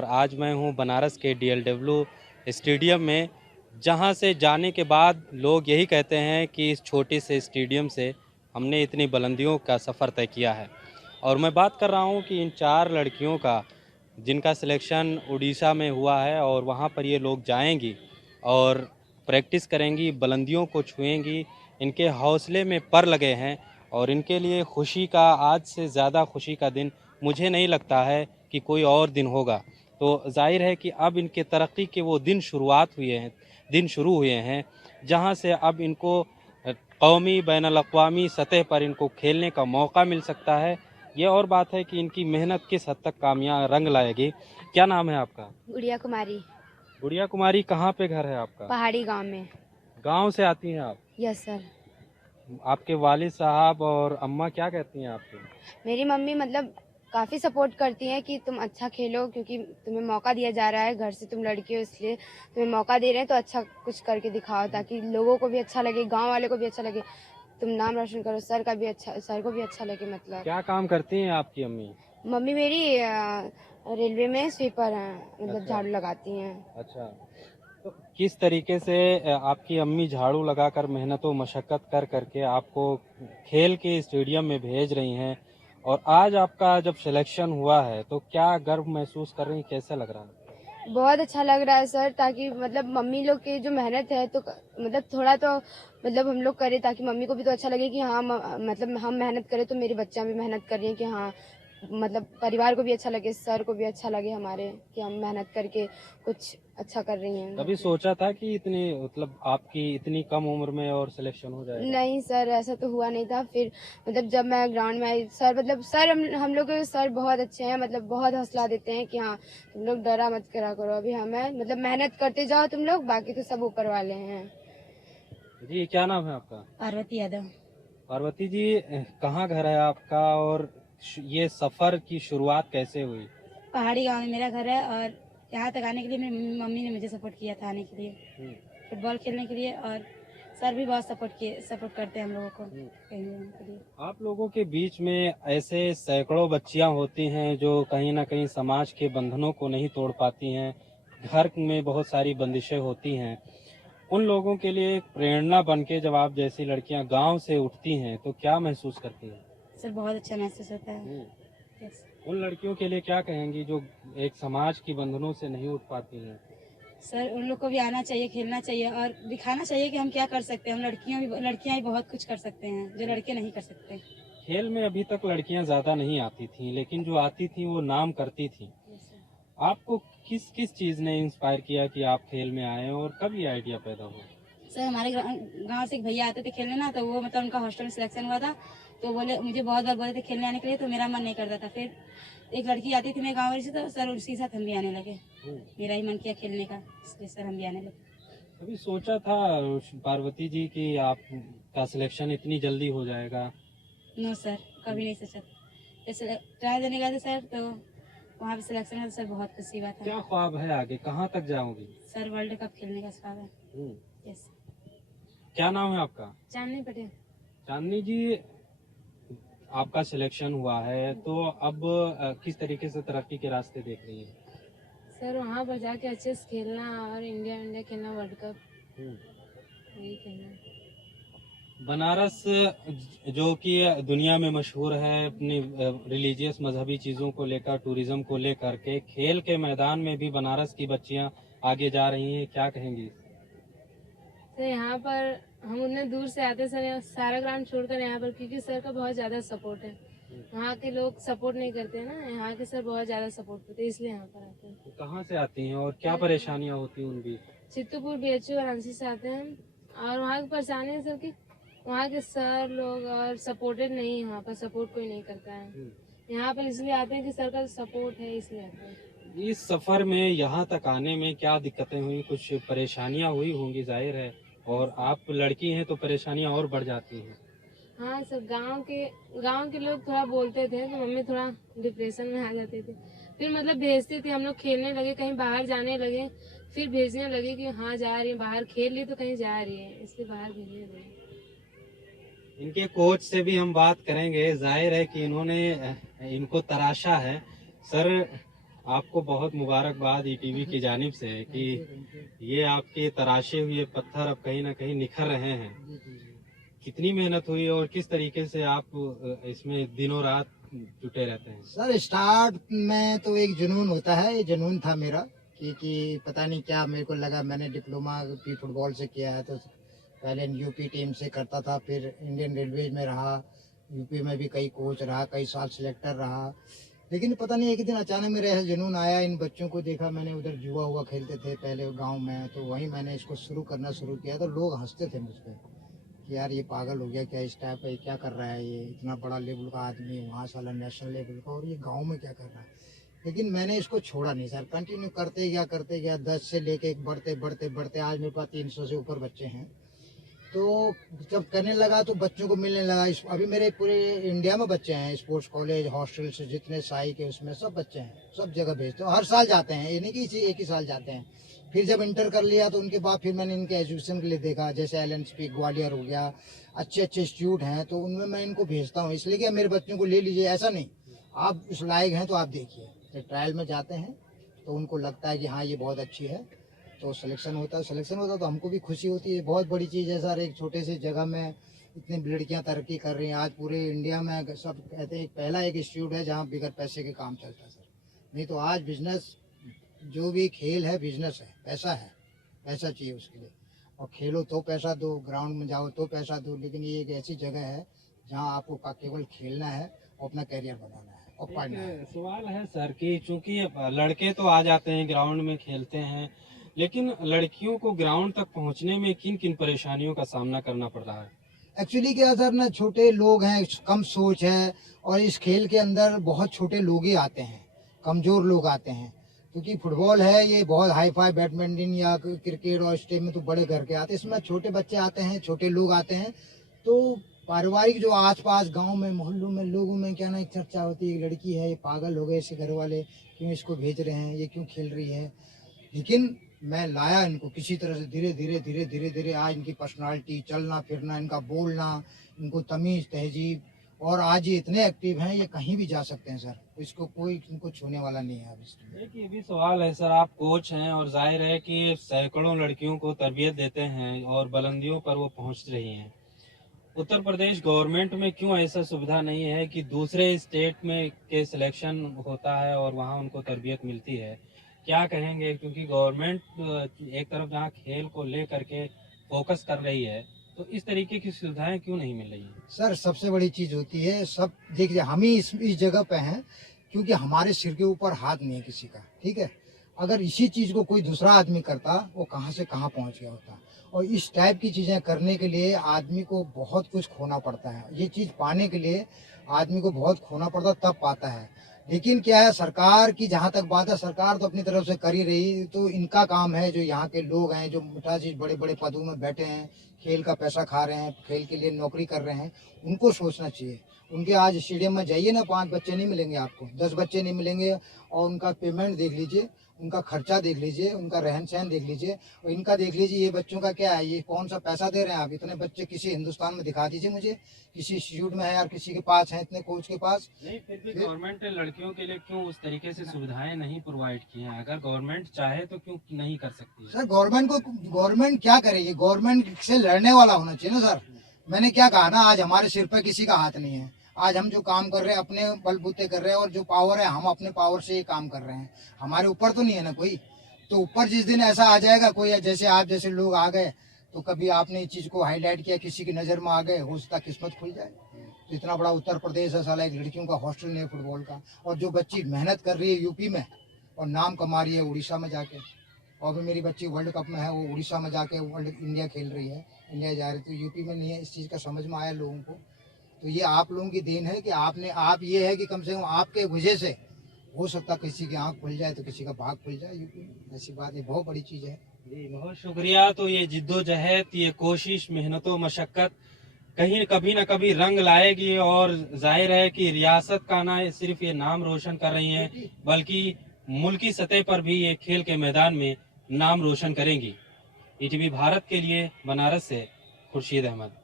और आज मैं हूँ बनारस के डीएलडब्ल्यू स्टेडियम में, जहाँ से जाने के बाद लोग यही कहते हैं कि इस छोटे से स्टेडियम से हमने इतनी बुलंदियों का सफ़र तय किया है। और मैं बात कर रहा हूँ कि इन 4 लड़कियों का, जिनका सिलेक्शन उड़ीसा में हुआ है और वहाँ पर ये लोग जाएंगी और प्रैक्टिस करेंगी, बुलंदियों को छुएंगी। इनके हौसले में पर लगे हैं और इनके लिए खुशी का, आज से ज़्यादा खुशी का दिन मुझे नहीं लगता है कि कोई और दिन होगा। तो जाहिर है कि अब इनके तरक्की के वो दिन शुरू हुए हैं, जहाँ से अब इनको कौमी बैनुल-अक़वामी सतह पर इनको खेलने का मौका मिल सकता है। ये और बात है कि इनकी मेहनत किस हद तक कामयाब रंग लाएगी। क्या नाम है आपका? गुड़िया कुमारी। गुड़िया कुमारी, कहाँ पे घर है आपका? पहाड़ी गांव में। गाँव से आती हैं आप? Yes sir. आपके वालिद साहब और अम्मा क्या कहती हैं आपकी? मेरी मम्मी मतलब काफ़ी सपोर्ट करती हैं कि तुम अच्छा खेलो, क्योंकि तुम्हें मौका दिया जा रहा है, घर से तुम लड़की हो इसलिए तुम्हें मौका दे रहे हैं, तो अच्छा कुछ करके दिखाओ ताकि लोगों को भी अच्छा लगे, गांव वाले को भी अच्छा लगे, तुम नाम रोशन करो, सर को भी अच्छा लगे। मतलब क्या काम करती हैं आपकी अम्मी? मम्मी मेरी रेलवे में स्वीपर हैं, मतलब अच्छा। झाड़ू लगाती हैं। अच्छा, तो किस तरीके से आपकी अम्मी झाड़ू लगाकर मेहनत व मशक्क़त कर करके आपको खेल के स्टेडियम में भेज रही हैं, और आज आपका जब सिलेक्शन हुआ है तो क्या गर्व महसूस कर रही हैं, कैसा लग रहा है? बहुत अच्छा लग रहा है सर, ताकि मतलब मम्मी लोग की जो मेहनत है तो मतलब थोड़ा तो मतलब हम लोग करें, ताकि मम्मी को भी तो अच्छा लगे कि हाँ मतलब हम मेहनत करें तो मेरे बच्चा भी मेहनत कर रही है, कि हाँ मतलब परिवार को भी अच्छा लगे, सर को भी अच्छा लगे हमारे, कि हम मेहनत करके कुछ अच्छा कर रही हैं घर कभी पे। सोचा था कि इतनी, मतलब आपकी इतनी कम उम्र में और सिलेक्शन हो जाएगा? नहीं सर, ऐसा तो हुआ नहीं था। फिर मतलब जब मैं ग्राउंड में आई, सर मतलब सर हम लोग के सर बहुत अच्छे हैं, मतलब बहुत हौसला देते हैं कि हाँ तुम लोग डरा मत करा करो, अभी हमें मतलब मेहनत करते जाओ तुम लोग, बाकी तो सब ऊपर वाले हैं। जी, क्या नाम है आपका? पार्वती यादव। पार्वती जी, कहाँ घर है आपका, और ये सफ़र की शुरुआत कैसे हुई? पहाड़ी गांव में मेरा घर है, और यहाँ तक आने के लिए मेरी मम्मी ने मुझे सपोर्ट किया था आने के लिए, फुटबॉल खेलने के लिए, और सर भी बहुत सपोर्ट करते हैं हम लोगों को कहीं जाने के लिए। आप लोगों के बीच में ऐसे सैकड़ों बच्चियां होती हैं जो कहीं ना कहीं समाज के बंधनों को नहीं तोड़ पाती हैं, घर में बहुत सारी बंदिशें होती हैं। उन लोगों के लिए एक प्रेरणा बन के जब आप जैसी लड़कियां गांव से उठती हैं तो क्या महसूस करती हैं? सर बहुत अच्छा महसूस होता है। यस। उन लड़कियों के लिए क्या कहेंगी जो एक समाज की बंधनों से नहीं उठ पाती हैं? सर उन लोग को भी आना चाहिए, खेलना चाहिए, और दिखाना चाहिए कि हम क्या कर सकते हैं। हम लड़कियां ही बहुत कुछ कर सकते हैं जो लड़के नहीं कर सकते। खेल में अभी तक लड़कियां ज्यादा नहीं आती थीं, लेकिन जो आती थीं वो नाम करती थीं। आपको किस किस चीज ने इंस्पायर किया कि आप खेल में आए, और कब ये आइडिया पैदा हुआ? सर हमारे गांव से एक भैया आते थे खेलने ना, तो वो मतलब उनका हॉस्टल में सिलेक्शन हुआ था, तो बोले मुझे बहुत बार बोले थे खेलने आने के लिए, तो मेरा मन नहीं करता था। फिर एक लड़की आती थी मेरे गाँव वाली से, तो सर उसी के साथ हम भी आने लगे। मेरा ही मन किया खेलने का, इसलिए सर हम भी आने लगे। कभी सोचा था पार्वती जी कि आपका सिलेक्शन इतनी जल्दी हो जाएगा? नो सर, कभी नहीं सोचा। जैसे ट्राई देने गए थे सर, तो वहाँ पे सिलेक्शन हुआ, तो सर बहुत खुशी बात है। क्या ख्वाब है आगे, कहाँ तक जाओगी? सर वर्ल्ड कप खेलने का ख्वाब है। यस। क्या नाम है आपका? चांदनी पटेल। चांदनी जी, आपका सिलेक्शन हुआ है तो अब किस तरीके से तरक्की के रास्ते देख रही हैं? सर वहाँ पर जाके अच्छे से खेलना, और इंडिया खेलना, वर्ल्ड कप यही खेलना। बनारस जो कि दुनिया में मशहूर है अपनी रिलीजियस मजहबी चीज़ों को लेकर, टूरिज्म को लेकर के, खेल के मैदान में भी बनारस की बच्चियां आगे जा रही हैं, क्या कहेंगी? सर यहाँ पर हम उतने दूर से आते सर, यहाँ सारा ग्राउंड छोड़कर यहाँ पर, क्योंकि सर का बहुत ज़्यादा सपोर्ट है। वहाँ के लोग सपोर्ट नहीं करते हैं ना, यहाँ के सर बहुत ज़्यादा सपोर्ट करते हैं, इसलिए यहाँ पर आते हैं। तो कहाँ से आती हैं और क्या परेशानियां होती हैं उन बीच? चित्तूपुर BHU वाराणसी से आते हैं, और वहाँ की परेशानी है सर कि वहाँ के सर लोग और सपोर्टेड नहीं, यहाँ पर सपोर्ट कोई नहीं करता है। यहाँ पर इसलिए आते हैं कि सर का सपोर्ट है, इसलिए आते हैं। इस सफर में यहाँ तक आने में क्या दिक्कतें हुई, कुछ परेशानियां हुई होंगी जाहिर है, और आप लड़की हैं तो परेशानियां और बढ़ जाती हैं। हाँ सर, गांव के लोग थोड़ा बोलते थे तो मम्मी थोड़ा डिप्रेशन में आ जाती थी। फिर मतलब भेजते थे, हम लोग खेलने लगे, कहीं बाहर जाने लगे, फिर भेजने लगे कि हाँ जा रही है बाहर, खेल ली तो कहीं जा रही है, इसलिए बाहर भेजने लगे। इनके कोच से भी हम बात करेंगे, जाहिर है कि इन्होंने इनको तराशा है। सर, आपको बहुत मुबारकबाद ईटीवी की जानिब से कि ये आपके तराशे हुए पत्थर अब कहीं ना कहीं निखर रहे हैं। जी जी जी। कितनी मेहनत हुई और किस तरीके से आप इसमें दिनों रात जुटे रहते हैं? सर स्टार्ट में तो एक जुनून होता है, ये जुनून था मेरा कि पता नहीं क्या मेरे को लगा। मैंने डिप्लोमा भी फुटबॉल से किया है, तो पहले यूपी टीम से करता था, फिर इंडियन रेलवे में रहा, यूपी में भी कई कोच रहा, कई साल सिलेक्टर रहा। लेकिन पता नहीं एक दिन अचानक मेरा ऐसा जुनून आया, इन बच्चों को देखा मैंने, उधर जुआ हुआ खेलते थे पहले गांव में, तो वहीं मैंने इसको शुरू करना शुरू किया। तो लोग हंसते थे मुझ पर कि यार ये पागल हो गया क्या, इस टाइप का ये क्या कर रहा है, ये इतना बड़ा लेवल का आदमी, वहाँ साला नेशनल लेवल का, और ये गांव में क्या कर रहा है। लेकिन मैंने इसको छोड़ा नहीं सर, कंटिन्यू करते गया 10 से लेके बढ़ते बढ़ते बढ़ते आज मेरे पास 300 से ऊपर बच्चे हैं। तो जब करने लगा तो बच्चों को मिलने लगा। अभी मेरे पूरे इंडिया में बच्चे हैं, स्पोर्ट्स कॉलेज हॉस्टल से जितने साई के उसमें सब बच्चे हैं, सब जगह भेजते हैं, हर साल जाते हैं, ये नहीं कि एक ही साल जाते हैं। फिर जब इंटर कर लिया तो उनके बाद फिर मैंने इनके एजुकेशन के लिए देखा, जैसे LNSP ग्वालियर हो गया, अच्छे अच्छे इंस्टीट्यूट हैं, तो उनमें मैं इनको भेजता हूँ। इसलिए कि मेरे बच्चों को ले लीजिए, ऐसा नहीं, आप उस लायक हैं तो आप देखिए। जब ट्रायल में जाते हैं तो उनको लगता है कि हाँ ये बहुत अच्छी है, तो सिलेक्शन होता है तो हमको भी खुशी होती है। बहुत बड़ी चीज़ है सर, एक छोटे से जगह में इतनी लड़कियां तरक्की कर रही हैं। आज पूरे इंडिया में सब कहते हैं पहला एक इंस्टीट्यूट है जहाँ बिगर पैसे के काम चलता है सर। नहीं तो आज बिजनेस, जो भी खेल है बिजनेस है, पैसा चाहिए उसके लिए। और खेलो तो पैसा दो, ग्राउंड में जाओ तो पैसा दो, लेकिन ये एक ऐसी जगह है जहाँ आपको केवल खेलना है और अपना करियर बनाना है और पढ़ना है। सवाल है सर कि चूंकि लड़के तो आ जाते हैं ग्राउंड में खेलते हैं, लेकिन लड़कियों को ग्राउंड तक पहुंचने में किन किन परेशानियों का सामना करना पड़ रहा है? एक्चुअली क्या सर ना, छोटे लोग हैं, कम सोच है, और इस खेल के अंदर बहुत छोटे लोग ही आते हैं, कमज़ोर लोग आते हैं। क्योंकि फुटबॉल है ये बहुत हाई फाई, बैडमिंटन या क्रिकेट और स्टेट में तो बड़े घर के आते हैं, इसमें छोटे बच्चे आते हैं, छोटे लोग आते हैं। तो पारिवारिक जो आसपास गांव में मोहल्लों में लोगों में क्या ना एक चर्चा होती है, लड़की है ये पागल हो गए, इसके घर वाले क्यों इसको भेज रहे हैं, ये क्यों खेल रही है। लेकिन मैं लाया इनको किसी तरह से, धीरे धीरे आज इनकी पर्सनालिटी, चलना फिरना, इनका बोलना, इनको तमीज़ तहजीब, और आज ये इतने एक्टिव हैं, ये कहीं भी जा सकते हैं सर, इसको कोई इनको छूने वाला नहीं है। अब एक ये भी सवाल है सर, आप कोच हैं और जाहिर है कि सैकड़ों लड़कियों को तरबियत देते हैं और बुलंदियों पर वो पहुंच रही हैं। उत्तर प्रदेश गवर्नमेंट में क्यों ऐसा सुविधा नहीं है कि दूसरे स्टेट में के सिलेक्शन होता है और वहाँ उनको तरबियत मिलती है? क्या कहेंगे, क्योंकि गवर्नमेंट एक तरफ जहाँ खेल को ले करके फोकस कर रही है, तो इस तरीके की सुविधाएं क्यों नहीं मिल रही हैं? सर सबसे बड़ी चीज़ होती है, सब देखिए हम ही इस जगह पे हैं क्योंकि हमारे सिर के ऊपर हाथ नहीं है किसी का, ठीक है। अगर इसी चीज़ को कोई दूसरा आदमी करता, वो कहाँ से कहाँ पहुँच गया होता। और इस टाइप की चीज़ें करने के लिए आदमी को बहुत कुछ खोना पड़ता है, ये चीज़ पाने के लिए आदमी को बहुत खोना पड़ता, तब पाता है। लेकिन क्या है, सरकार की जहाँ तक बात है, सरकार तो अपनी तरफ से कर ही रही, तो इनका काम है, जो यहाँ के लोग हैं, जो मिठाजी बड़े बड़े पदों में बैठे हैं, खेल का पैसा खा रहे हैं, खेल के लिए नौकरी कर रहे हैं, उनको सोचना चाहिए। उनके आज स्टेडियम में जाइए ना, 5 बच्चे नहीं मिलेंगे आपको, 10 बच्चे नहीं मिलेंगे, और उनका पेमेंट देख लीजिए, उनका खर्चा देख लीजिए, उनका रहन सहन देख लीजिए, और इनका देख लीजिए ये बच्चों का क्या है, ये कौन सा पैसा दे रहे हैं आप। इतने बच्चे किसी हिंदुस्तान में दिखा दीजिए मुझे, किसी इंस्टीट्यूट में है यार, किसी के पास है इतने कोच के पास। नहीं, फिर भी गवर्नमेंट ने लड़कियों के लिए क्यों उस तरीके से सुविधाएं नहीं प्रोवाइड की हैं? अगर गवर्नमेंट चाहे तो क्यों नहीं कर सकती है? सर गवर्नमेंट क्या करेगी, गवर्नमेंट से लड़ने वाला होना चाहिए ना सर। मैंने क्या कहा ना, आज हमारे सिर पर किसी का हाथ नहीं है। आज हम जो काम कर रहे हैं अपने बलबूते कर रहे हैं, और जो पावर है हम अपने पावर से ये काम कर रहे हैं, हमारे ऊपर तो नहीं है ना कोई। तो ऊपर जिस दिन ऐसा आ जाएगा कोई, जैसे आप जैसे लोग आ गए, तो कभी आपने इस चीज़ को हाईलाइट किया, किसी की नज़र में आ गए, हो सकता किस्मत खुल जाए। तो इतना बड़ा उत्तर प्रदेश है साला, एक लड़कियों का हॉस्टल नहीं है फुटबॉल का, और जो बच्ची मेहनत कर रही है यूपी में और नाम कमा रही है उड़ीसा में जाके, और भी मेरी बच्ची वर्ल्ड कप में है, वो उड़ीसा में जाके वर्ल्ड इंडिया खेल रही है, इंडिया जा रही, तो यूपी में नहीं है। इस चीज़ का समझ में आया लोगों को, तो ये आप लोगों की देन है कि आप ये है कि कम से कम आपके वजह से हो सकता किसी की आंख खुल जाए, तो किसी का भाग खुल जाए यूपी में। ऐसी बात है, बहुत बड़ी चीज़ है। जी बहुत शुक्रिया। तो ये जिद्दोजहद, ये कोशिश, मेहनत व मशक्क़त कहीं कभी न कभी रंग लाएगी, और जाहिर है कि रियासत का ना सिर्फ ये नाम रोशन कर रही हैं, बल्कि मुल्की सतह पर भी ये खेल के मैदान में नाम रोशन करेंगी। ईटीवी भारत के लिए बनारस से खुर्शीद अहमद।